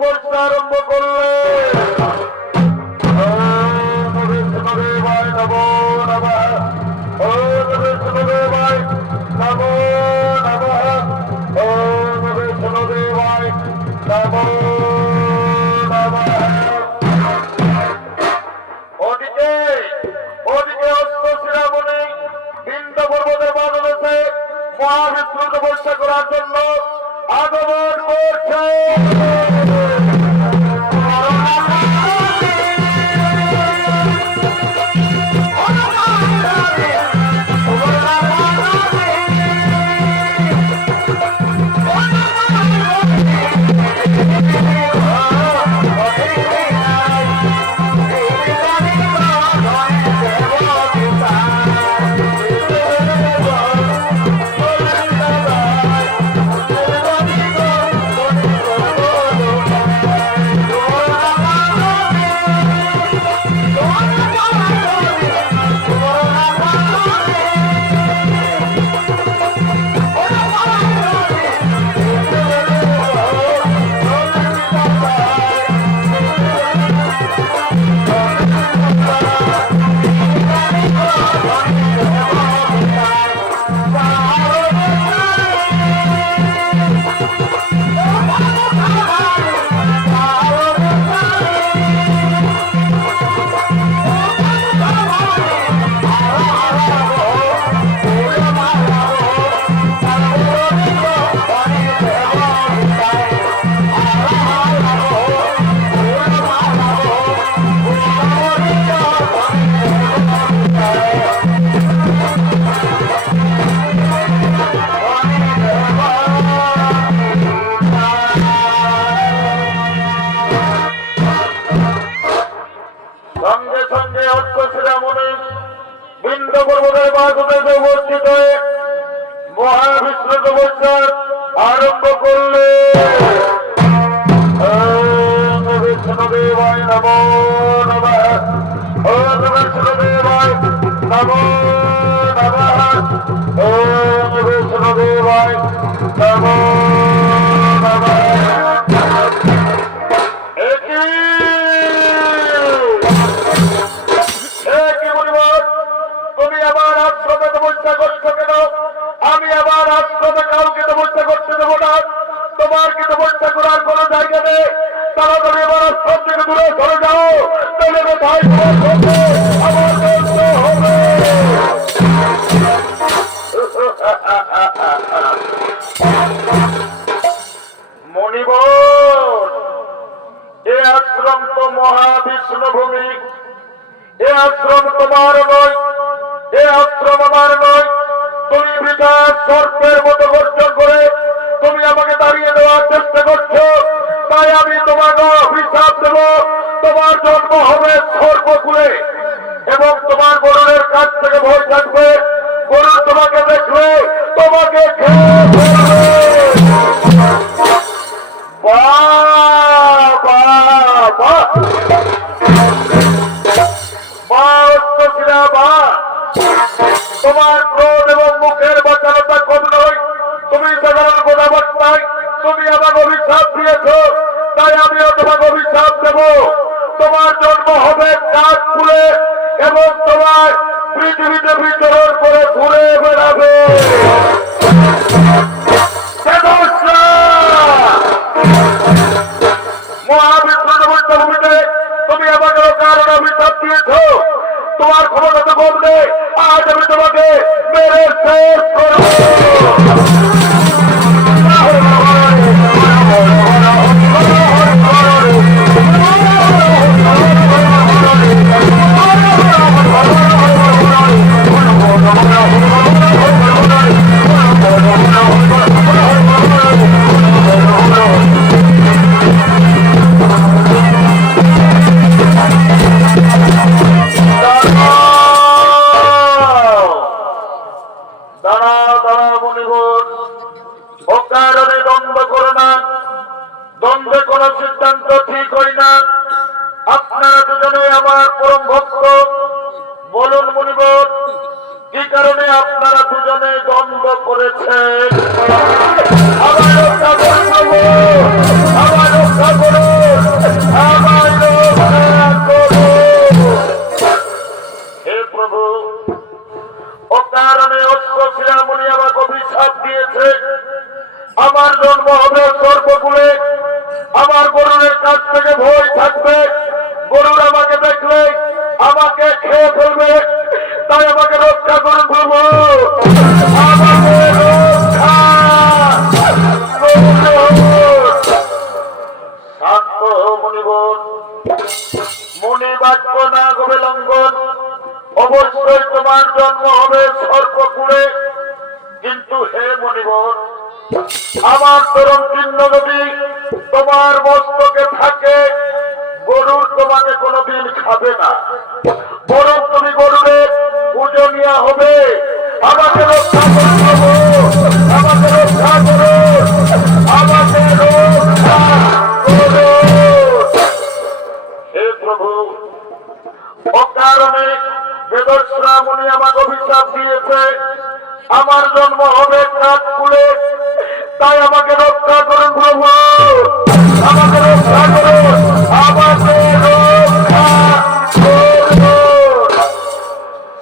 তপস্যা আরম্ভ করলে বিষ্ণুদেবায় নমো নমঃ। ওম বিষ্ণুদেবায় নমো নমঃ। ওম বিষ্ণুদেবায় নমো নমঃ। ওদিকে ওদিকে অষ্টশিরামণি বিন্দ পর্বতের বাদলেছে মহাবিষ্ণু তপস্যা করার জন্য আগমন করছে। সঙ্গে সঙ্গে অষ্টশিরামণি বিন্দ পর্বতের বাসুদেবে উপস্থিত হয়ে মহাবিষ্ণু তপস্যা আরম্ভ করলে ওম বিষ্ণুদেবায় নমো নমঃ। ওম বিষ্ণুদেবায় নমো নমঃ। ওম বিষ্ণুদেবায় নমো নমঃ। তুমি আবার আশ্রমে তপস্যা করছো কেন? আমি আবার আশ্রমে কাউকে তপস্যা করতে দেবো না। তোমার কি তপস্যা করার কোন জায়গা নেই? তারা তুমি আবার আশ্রম থেকে দূরে সরে যাও, তাহলে কোথায় আমার বলতে হবে। মণিবর, এ আশ্রম তো মহাবিষ্ণু ভূমি। এ আশ্রম তোমার নয়, এ আশ্রম আমার নয়। তুমি বৃথা সর্পের মতো গর্জন করে তুমি আমাকে দাঁড়িয়ে দেওয়ার চেষ্টা করছো। তাই আমি তোমাকে অভিশাপ দেব। তোমার জন্ম হবে সর্পকুলে এবং তোমার গরুরের কাছ থেকে ভয় থাকবে। গরু তোমাকে দেখবে, তোমাকে খেয়ে ফেলবে। বাহ বাহ বাহ তোমার ক্রোধ এবং মুখের বাচালতা কম নয়। তুমি সাধারণ কথাবার্তায় তুমি আমাকে অভিশাপ দিয়েছ, তাই আমিও তোমাকে অভিশাপ দেব। তোমার জন্ম হবে কাঠ ফুলে এবং তোমার পৃথিবীতে বিচরণ করে ঘুরে বেড়াবে। মহাবিষ্ণু তপস্যা ভূমিতে তুমি আমাকে কারণ অভিশাপ দিয়েছ। তোমার ক্ষমতা তো কম নেই। আজ আমি তোমাকে মেরে শেষ করব। দ্বন্দ্বে কোন সিদ্ধান্ত ঠিক হয় না। আপনারা দুজনে আমার পরম ভক্ত। বলুন মুনিবর, কি কারণে আপনারা দুজনে দ্বন্দ্ব করেছেন? আমার রক্ষা করুন, আমার রক্ষা করুন। মুনি বাক্য না অবলম্বন, অবশ্যই তোমার জন্ম হবে সর্পকুলে। কিন্তু হে মুনিবর, আমার চরণ চিহ্ন যদি তোমার মস্তকে থাকে, গরুর তোমাকে কোনোদিন খাবে না, বরং তুমি গরুরের পূজনীয় হবে। আমাকে রক্ষা করো প্রভু, আমাকে রক্ষা করো, আমাকে রক্ষা করো। হে প্রভু, অকারণে বেদস্রা মুনি আমাকে অভিশাপ দিয়েছে, আমার জন্ম হবে কাঠকুলে, তাই আমাকে রক্ষা করুন প্রভু, আমাকে রক্ষা করুন, আমাকে রক্ষা করুন।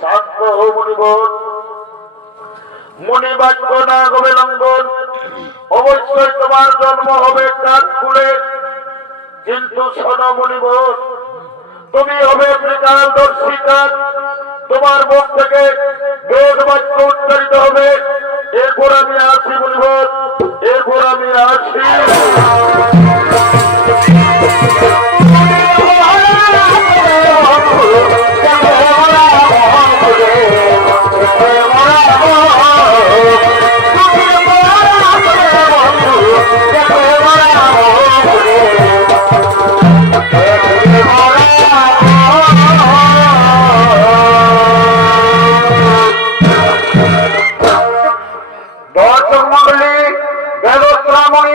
শান্ত হো মুনিবর, মুনি বাক্য না অবলম্বন, অবশ্যই তোমার জন্ম হবে কাঠকুলে। কিন্তু শোনো মুনিবর, তুমি হবে ত্রিকালদর্শিকা, তোমার মুখ থেকে বেদ বাক্য উচ্চারিত হবে। এরপর আমি আসি মুনিবর, এরপর আমি আসি।